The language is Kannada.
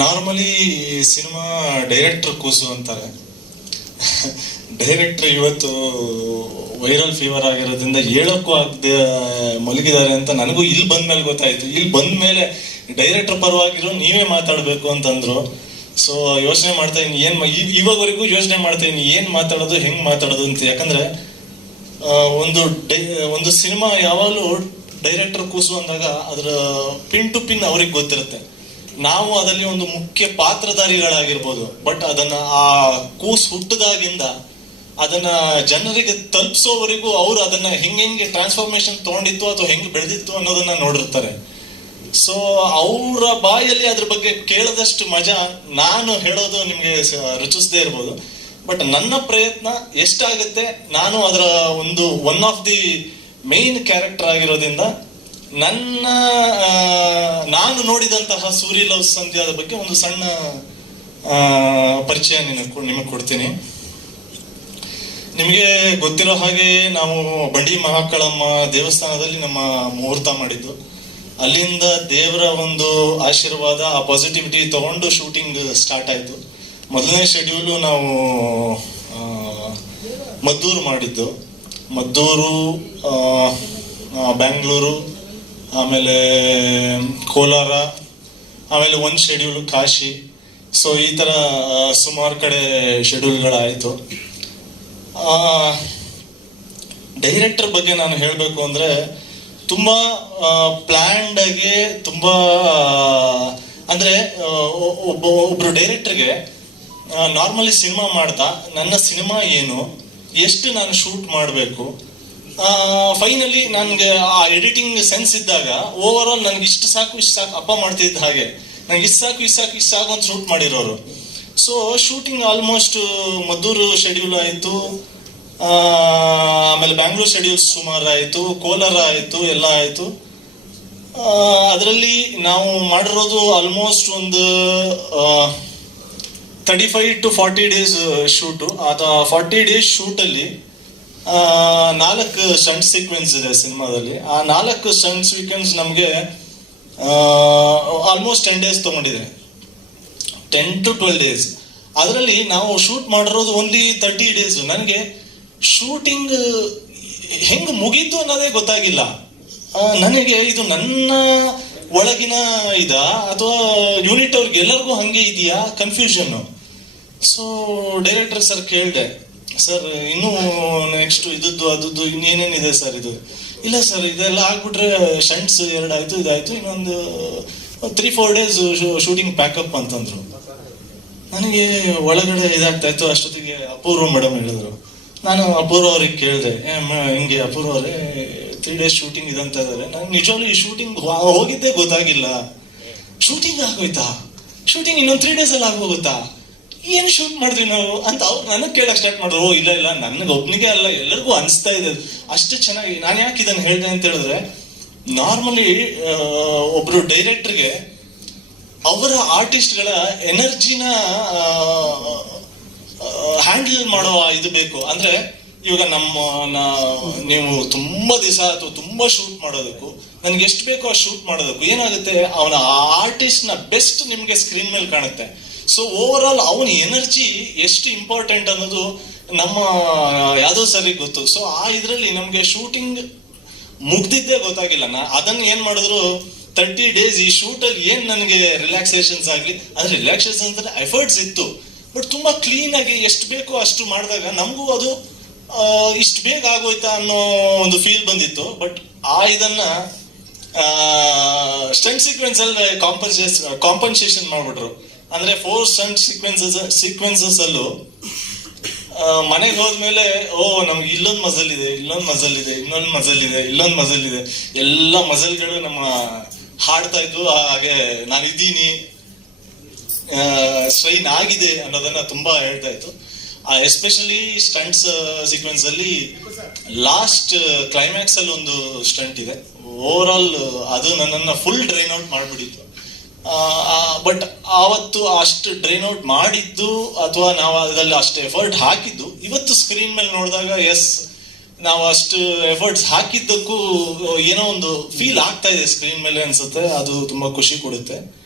ನಾರ್ಮಲಿ ಸಿನಿಮಾ ಡೈರೆಕ್ಟರ್ ಕೂಸು ಅಂತಾರೆ. ಡೈರೆಕ್ಟರ್ ಇವತ್ತು ವೈರಲ್ ಫೀವರ್ ಆಗಿರೋದ್ರಿಂದ ಹೇಳೋಕ್ಕೂ ಆಗದೆ, ಮಲಗಿದ್ದಾರೆ ಅಂತ ನನಗೂ ಇಲ್ಲಿ ಬಂದ್ಮೇಲೆ ಗೊತ್ತಾಯ್ತು. ಇಲ್ಲಿ ಬಂದ್ಮೇಲೆ ಡೈರೆಕ್ಟರ್ ಪರವಾಗಿರೋ ನೀವೇ ಮಾತಾಡಬೇಕು ಅಂತಂದ್ರು. ಸೊ ಯೋಚನೆ ಮಾಡ್ತಾ ಇದ್ದೀನಿ, ಏನು ಇವಾಗವರೆಗೂ ಯೋಚನೆ ಮಾಡ್ತಾ ಇದ್ದೀನಿ, ಏನು ಮಾತಾಡೋದು, ಹೆಂಗೆ ಮಾತಾಡೋದು ಅಂತ. ಯಾಕಂದ್ರೆ ಒಂದು ಡೈ, ಒಂದು ಸಿನಿಮಾ ಯಾವಾಗಲೂ ಡೈರೆಕ್ಟರ್ ಕೂಸು ಅಂದಾಗ ಅದರ ಪಿನ್ ಟು ಪಿನ್ ಅವ್ರಿಗೆ ಗೊತ್ತಿರುತ್ತೆ. ನಾವು ಅದರಲ್ಲಿ ಒಂದು ಮುಖ್ಯ ಪಾತ್ರಧಾರಿಗಳಾಗಿರ್ಬೋದು. ಬಟ್ ಅದನ್ನ ಆ ಕೂಸ್ ಹುಟ್ಟದಾಗಿಂದ ಅದನ್ನ ಜನರಿಗೆ ತಲುಪಿಸೋವರೆಗೂ ಅವ್ರು ಅದನ್ನ ಹೆಂಗೆ ಹೆಂಗೆ ಟ್ರಾನ್ಸ್ಫಾರ್ಮೇಶನ್ ತಗೊಂಡಿತ್ತು ಅಥವಾ ಹೆಂಗೆ ಬೆಳೆದಿತ್ತು ಅನ್ನೋದನ್ನ ನೋಡಿರ್ತಾರೆ. ಸೊ ಅವರ ಬಾಯಲ್ಲಿ ಅದ್ರ ಬಗ್ಗೆ ಕೇಳದಷ್ಟು ಮಜಾ ನಾನು ಹೇಳೋದು ನಿಮಗೆ ರುಚಿಸದೇ ಇರ್ಬೋದು. ಬಟ್ ನನ್ನ ಪ್ರಯತ್ನ ಎಷ್ಟಾಗುತ್ತೆ? ನಾನು ಅದರ ಒಂದು one of the main character ಆಗಿರೋದ್ರಿಂದ ನನ್ನ ನಾನು ನೋಡಿದಂತಹ ಸೂರ್ಯ ಲವ್ ಸಂಧ್ಯಾದ ಬಗ್ಗೆ ಒಂದು ಸಣ್ಣ ಪರಿಚಯ ನಿಮಗೆ ಕೊಡ್ತೀನಿ. ನಿಮಗೆ ಗೊತ್ತಿರೋ ಹಾಗೆ ನಾವು ಬಂಡಿ ಮಹಾಕಳಮ್ಮ ದೇವಸ್ಥಾನದಲ್ಲಿ ನಮ್ಮ ಮುಹೂರ್ತ ಮಾಡಿದ್ದು. ಅಲ್ಲಿಂದ ದೇವರ ಒಂದು ಆಶೀರ್ವಾದ, ಆ ಪಾಸಿಟಿವಿಟಿ ತಗೊಂಡು ಶೂಟಿಂಗ್ ಸ್ಟಾರ್ಟ್ ಆಯ್ತು. ಮೊದಲನೇ ಶೆಡ್ಯೂಲು ನಾವು ಮದ್ದೂರು ಮಾಡಿದ್ದು. ಮದ್ದೂರು ಬ್ಯಾಂಗ್ಳೂರು ಆಮೇಲೆ ಕೋಲಾರ, ಆಮೇಲೆ ಒಂದು ಶೆಡ್ಯೂಲ್ ಕಾಶಿ. ಸೊ ಈ ತರ ಸುಮಾರು ಕಡೆ ಶೆಡ್ಯೂಲ್ಗಳಾಯಿತು ಡೈರೆಕ್ಟರ್ ಬಗ್ಗೆ ನಾನು ಹೇಳಬೇಕು ಅಂದ್ರೆ, ತುಂಬಾ ಪ್ಲಾನ್ಡ್ ಆಗಿ ತುಂಬಾ ಅಂದ್ರೆ ಒಬ್ಬ ಒಬ್ಬರು ಡೈರೆಕ್ಟರ್ಗೆ ನಾರ್ಮಲಿ ಸಿನಿಮಾ ಮಾಡ್ತಾ, ನನ್ನ ಸಿನಿಮಾ ಏನು, ಎಷ್ಟು ನಾನು ಶೂಟ್ ಮಾಡಬೇಕು ಫೈನಲಿ ನನಗೆ ಆ ಎಡಿಟಿಂಗ್ ಸೆನ್ಸ್ ಇದ್ದಾಗ ಓವರ್ ಆಲ್ ನನ್ಗೆ ಇಷ್ಟು ಸಾಕು ಇಷ್ಟು ಸಾಕು ಅಪ್ಪ ಮಾಡ್ತಿದ್ದ ಹಾಗೆ. ನಂಗೆ ಇಷ್ಟು ಸಾಕು ಇಷ್ಟು ಸಾಕು ಇಷ್ಟು ಸಾಕು ಅಂತ ಶೂಟ್ ಮಾಡಿರೋರು. So shooting almost Maddur schedule ಆಯಿತು. ಆಮೇಲೆ ಬ್ಯಾಂಗ್ಳೂರ್ ಶೆಡ್ಯೂಲ್ ಸುಮಾರು ಆಯಿತು, ಕೋಲಾರ ಆಯಿತು, ಎಲ್ಲ ಆಯಿತು. ಅದರಲ್ಲಿ ನಾವು ಮಾಡಿರೋದು ಆಲ್ಮೋಸ್ಟ್ ಒಂದು thirty five to forty days shoot ಅದು ಫಾರ್ಟಿ ಡೇಸ್ ಶೂಟಲ್ಲಿ ನಾಲ್ಕು ಸ್ಟಂಟ್ ಸೀಕ್ವೆನ್ಸ್ ಇದೆ ಸಿನಿಮಾದಲ್ಲಿ. ಆ ನಾಲ್ಕು ಸ್ಟಂಟ್ ಸೀಕ್ವೆನ್ಸ್ ನಮಗೆ ಆಲ್ಮೋಸ್ಟ್ ಟೆನ್ ಡೇಸ್ ತೊಗೊಂಡಿದೆ. ಟೆನ್ ಟು ಟ್ವೆಲ್ ಡೇಸ್ ಅದರಲ್ಲಿ ನಾವು ಶೂಟ್ ಮಾಡಿರೋದು ಓನ್ಲಿ ತರ್ಟಿ ಡೇಸ್ ನನಗೆ ಶೂಟಿಂಗ್ ಹೆಂಗೆ ಮುಗೀತು ಅನ್ನೋದೇ ಗೊತ್ತಾಗಿಲ್ಲ. ನನಗೆ ಇದು ನನ್ನ ಒಳಗಿನ ಇದ? ಅಥವಾ ಯೂನಿಟ್ ಅವ್ರಿಗೆ ಎಲ್ಲರಿಗೂ ಹಂಗೆ ಇದೆಯಾ? ಕನ್ಫ್ಯೂಷನ್ ಸೊ ಡೈರೆಕ್ಟರ್ ಸರ್ ಕೇಳಿದೆ ಸರ್, ಇನ್ನೂ ನೆಕ್ಸ್ಟ್ ಇದ್ದದ್ದು ಅದದ್ದು ಇನ್ನೇನೇನಿದೆ ಸರ್ ಇದು? ಇಲ್ಲ ಸರ್, ಇದೆಲ್ಲ ಆಗ್ಬಿಟ್ರೆ ಶಂಟ್ಸ್ ಎರಡಾಯ್ತು, ಇದಾಯ್ತು, ಇನ್ನೊಂದು three four days shooting pack up ಅಂತಂದ್ರು. ನನಗೆ ಒಳಗಡೆ ಇದಾಗ್ತಾ ಇತ್ತು, ಅಷ್ಟೊತ್ತಿಗೆ ಅಪೂರ್ವ ಮೇಡಮ್ ಹೇಳಿದ್ರು. ನಾನು ಅಪೂರ್ವ ಅವ್ರಿಗೆ ಕೇಳಿದೆ ಹಿಂಗೆ ಅಪೂರ್ವ ಅವರೇ ತ್ರೀ ಡೇಸ್ ಶೂಟಿಂಗ್ ಇದಂತ ಇದಾರೆ. ನಂಗೆ ನಿಜವಾಗ್ಲೂ ಈ ಶೂಟಿಂಗ್ ಹೋಗಿದ್ದೇ ಗೊತ್ತಾಗಿಲ್ಲ. ಶೂಟಿಂಗ್ ಆಗೋಯ್ತಾ? ಶೂಟಿಂಗ್ ಇನ್ನೊಂದು ತ್ರೀ ಡೇಸ್ ಅಲ್ಲಿ ಆಗೋಗುತ್ತಾ? ಏನ್ ಶೂಟ್ ಮಾಡಿದ್ವಿ ನಾವು ಅಂತ ಅವ್ರು ನನಗೆ ಕೇಳಕ್ ಸ್ಟಾರ್ಟ್ ಮಾಡಿದ್ರು, ಓ, ಇಲ್ಲ ಇಲ್ಲ, ನನಗೆ ಒಬ್ಬನಿಗೆ ಅಲ್ಲ, ಎಲ್ಲರಿಗೂ ಅನಿಸ್ತಾ ಇದೆ. ಅಷ್ಟು ಚೆನ್ನಾಗಿ, ನಾನು ಯಾಕೆ ಇದನ್ನ ಹೇಳಿದೆ ಅಂತ ಹೇಳಿದ್ರೆ, ನಾರ್ಮಲಿ ಒಬ್ರು ಡೈರೆಕ್ಟರ್ಗೆ ಅವರ ಆರ್ಟಿಸ್ಟ್ಗಳ ಎನರ್ಜಿನ ಹ್ಯಾಂಡಲ್ ಮಾಡೋ ಇದು ಬೇಕು ಅಂದ್ರೆ, ಇವಾಗ ನಮ್ಮ ನೀವು ತುಂಬಾ ದಿವಸ ಅಥವಾ ತುಂಬಾ ಶೂಟ್ ಮಾಡೋದಕ್ಕು, ನನ್ಗೆ ಎಷ್ಟು ಬೇಕೋ ಆ ಶೂಟ್ ಮಾಡೋದಕ್ಕು ಏನಾಗುತ್ತೆ, ಅವನ ಆರ್ಟಿಸ್ಟ್ನ ಬೆಸ್ಟ್ ನಿಮಗೆ ಸ್ಕ್ರೀನ್ ಮೇಲೆ ಕಾಣುತ್ತೆ ಸೊ ಓವರ್ ಆಲ್ ಅವನ ಎನರ್ಜಿ ಎಷ್ಟು ಇಂಪಾರ್ಟೆಂಟ್ ಅನ್ನೋದು ನಮ್ಮ ಯಾವುದೋ ಸರಿ ಗೊತ್ತು. ಸೊ ಆ ಇದರಲ್ಲಿ ನಮಗೆ ಶೂಟಿಂಗ್ ಮುಗ್ದಿದ್ದೇ ಗೊತ್ತಾಗಿಲ್ಲ. ನಾ ಅದನ್ನ ಏನ್ ಮಾಡಿದ್ರು ತರ್ಟಿ ಡೇಸ್ ಈ ಶೂಟಲ್ಲಿ ಏನು ನನಗೆ ರಿಲ್ಯಾಕ್ಸೇಷನ್ಸ್ ಆಗಲಿ ಅಂದ್ರೆ ರಿಲ್ಯಾಕ್ಸೇಷನ್ ಅಂದರೆ ಎಫರ್ಟ್ಸ್ ಇತ್ತು. ಬಟ್ ತುಂಬ ಕ್ಲೀನ್ ಆಗಿ ಎಷ್ಟು ಬೇಕೋ ಅಷ್ಟು ಮಾಡಿದಾಗ ನಮಗೂ ಅದು ಇಷ್ಟು ಬೇಗ ಆಗೋಯ್ತಾ ಅನ್ನೋ ಒಂದು ಫೀಲ್ ಬಂದಿತ್ತು. ಬಟ್ ಆ ಇದನ್ನು ಸ್ಟಂಟ್ ಸೀಕ್ವೆನ್ಸ್ ಅಲ್ಲಿ ಕಾಂಪನ್ಸೇಸ್ ಕಾಂಪನ್ಸೇಷನ್ ಮಾಡ್ಬಿಟ್ರು. ಅಂದ್ರೆ ಫೋರ್ ಸ್ಟಂಟ್ ಸೀಕ್ವೆನ್ಸಸ್ ಸೀಕ್ವೆನ್ಸಸ್ ಅಲ್ಲೂ ಮನೆಗೆ ಹೋದ್ಮೇಲೆ, ಓ, ನಮ್ಗೆ ಇಲ್ಲೊಂದು ಮಜಲ್ ಇದೆ, ಇಲ್ಲೊಂದು ಮಜಲ್ ಇದೆ, ಇನ್ನೊಂದು ಮಜಲ್ ಇದೆ, ಇಲ್ಲೊಂದು ಮಜಲ್ ಇದೆ. ಎಲ್ಲ ಮಜಲ್ಗಳು ನಮ್ಮ ಹಾಡ್ತಾ ಇದ್ವು, ಹಾಗೆ ನಾನು ಇದ್ದೀನಿ ಸ್ಟ್ರೈನ್ ಆಗಿದೆ ಅನ್ನೋದನ್ನ ತುಂಬಾ ಹೇಳ್ತಾ ಇತ್ತು. ಎಸ್ಪೆಷಲಿ ಸ್ಟಂಟ್ಸ್ ಸೀಕ್ವೆನ್ಸ್ ಅಲ್ಲಿ ಲಾಸ್ಟ್ ಕ್ಲೈಮ್ಯಾಕ್ಸ್ ಅಲ್ಲಿ ಒಂದು ಸ್ಟಂಟ್ ಇದೆ. ಓವರ್ ಆಲ್ ಅದು ನನ್ನನ್ನು ಫುಲ್ ಡ್ರೈನ್ ಔಟ್ ಮಾಡ್ಬಿಟ್ಟಿತ್ತು. ಬಟ್ ಆವತ್ತು ಅಷ್ಟು ಡ್ರೈನ್ ಔಟ್ ಮಾಡಿದ್ದು ಅಥವಾ ನಾವು ಅದರಲ್ಲಿ ಅಷ್ಟು ಎಫರ್ಟ್ ಹಾಕಿದ್ದು, ಇವತ್ತು ಸ್ಕ್ರೀನ್ ಮೇಲೆ ನೋಡಿದಾಗ ಎಸ್ ನಾವು ಅಷ್ಟು ಎಫರ್ಟ್ಸ್ ಹಾಕಿದ್ದಕ್ಕೂ ಏನೋ ಒಂದು ಫೀಲ್ ಆಗ್ತಾ ಇದೆ ಸ್ಕ್ರೀನ್ ಮೇಲೆ ಅನ್ಸುತ್ತೆ. ಅದು ತುಂಬಾ ಖುಷಿ ಕೊಡುತ್ತೆ.